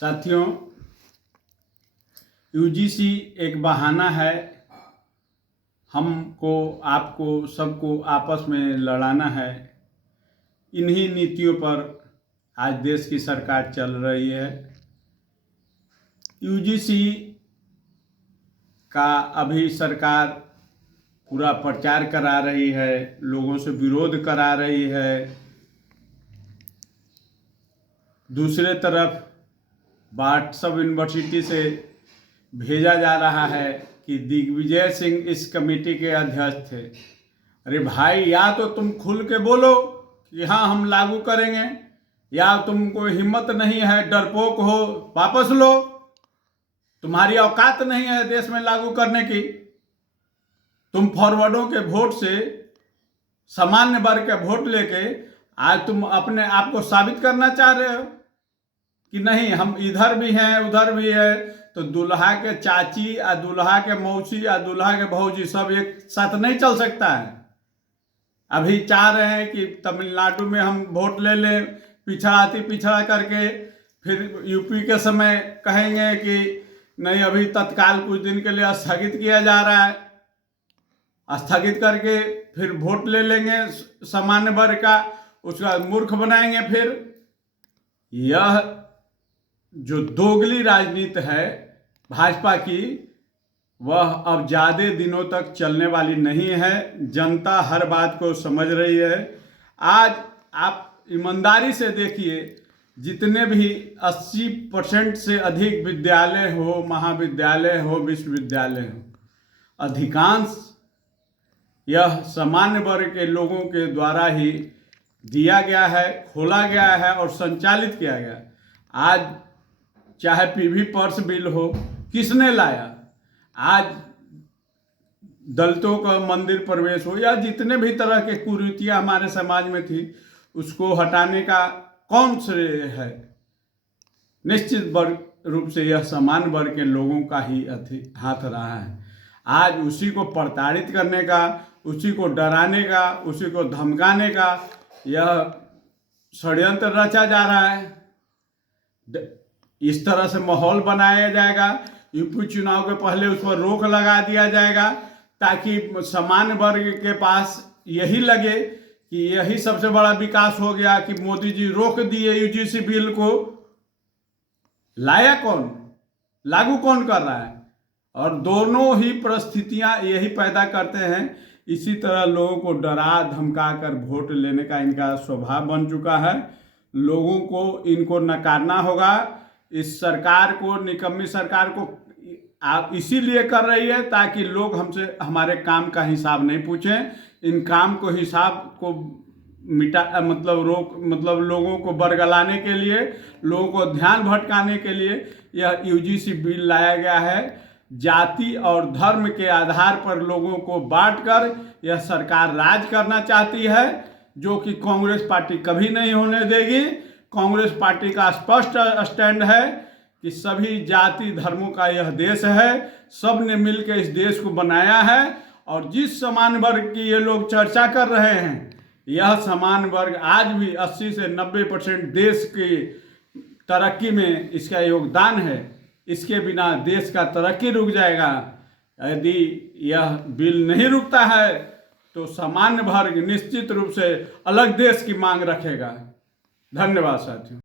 साथियों, यूजीसी एक बहाना है हमको, आपको, सबको आपस में लड़ाना है। इन्हीं नीतियों पर आज देश की सरकार चल रही है। यूजीसी का अभी सरकार पूरा प्रचार करा रही है, लोगों से विरोध करा रही है। दूसरे तरफ व्हाट्सएप यूनिवर्सिटी से भेजा जा रहा है कि दिग्विजय सिंह इस कमेटी के अध्यक्ष थे। अरे भाई, या तो तुम खुल के बोलो कि हाँ हम लागू करेंगे, या तुमको हिम्मत नहीं है, डरपोक हो, वापस लो। तुम्हारी औकात नहीं है देश में लागू करने की। तुम फॉरवर्डों के वोट से, सामान्य वर्ग के वोट लेके आज तुम अपने आप को साबित करना चाह रहे हो कि नहीं, हम इधर भी हैं उधर भी है। तो दूल्हा के चाची या दूल्हा के मौसी या दूल्हा के भौजी सब एक साथ नहीं चल सकता है। अभी चाह रहे हैं कि तमिलनाडु में हम वोट ले लें, पिछड़ा करके, फिर यूपी के समय कहेंगे कि नहीं, अभी तत्काल कुछ दिन के लिए स्थगित किया जा रहा है। स्थगित करके फिर वोट ले लेंगे सामान्य वर्ग का, उसका मूर्ख बनाएंगे। फिर यह जो दोगली राजनीति है भाजपा की, वह अब ज़्यादा दिनों तक चलने वाली नहीं है। जनता हर बात को समझ रही है। आज आप ईमानदारी से देखिए, जितने भी 80% से अधिक विद्यालय हो, महाविद्यालय हो, विश्वविद्यालय हो, अधिकांश यह सामान्य वर्ग के लोगों के द्वारा ही दिया गया है, खोला गया है और संचालित किया गया। आज चाहे पीवी पर्स बिल हो, किसने लाया? आज दलितों का मंदिर प्रवेश हो, या जितने भी तरह के कुरीतियां हमारे समाज में थी, उसको हटाने का कौन श्रेय है? निश्चित रूप से यह समान वर्ग के लोगों का ही हाथ रहा है। आज उसी को प्रताड़ित करने का, उसी को डराने का, उसी को धमकाने का यह षड्यंत्र रचा जा रहा है। इस तरह से माहौल बनाया जाएगा, यूपी चुनाव के पहले उस पर रोक लगा दिया जाएगा, ताकि सामान्य वर्ग के पास यही लगे कि यही सबसे बड़ा विकास हो गया कि मोदी जी रोक दिए यूजीसी बिल को। लाया कौन, लागू कौन कर रहा है? और दोनों ही परिस्थितियां यही पैदा करते हैं। इसी तरह लोगों को डरा धमका कर वोट लेने का इनका स्वभाव बन चुका है। लोगों को इनको नकारना होगा। इस सरकार को, निकम्मी सरकार को आप इसीलिए कर रही है ताकि लोग हमसे हमारे काम का हिसाब नहीं पूछें। इन काम को, हिसाब को मतलब लोगों को बरगलाने के लिए, लोगों को ध्यान भटकाने के लिए यह यूजीसी बिल लाया गया है। जाति और धर्म के आधार पर लोगों को बांटकर यह सरकार राज करना चाहती है, जो कि कांग्रेस पार्टी कभी नहीं होने देगी। कांग्रेस पार्टी का स्पष्ट स्टैंड है कि सभी जाति धर्मों का यह देश है, सब ने मिलकर इस देश को बनाया है। और जिस समान वर्ग की ये लोग चर्चा कर रहे हैं, यह समान वर्ग आज भी 80 से 90% देश की तरक्की में इसका योगदान है। इसके बिना देश का तरक्की रुक जाएगा। यदि यह बिल नहीं रुकता है तो सामान्य वर्ग निश्चित रूप से अलग देश की मांग रखेगा। धन्यवाद साथियों।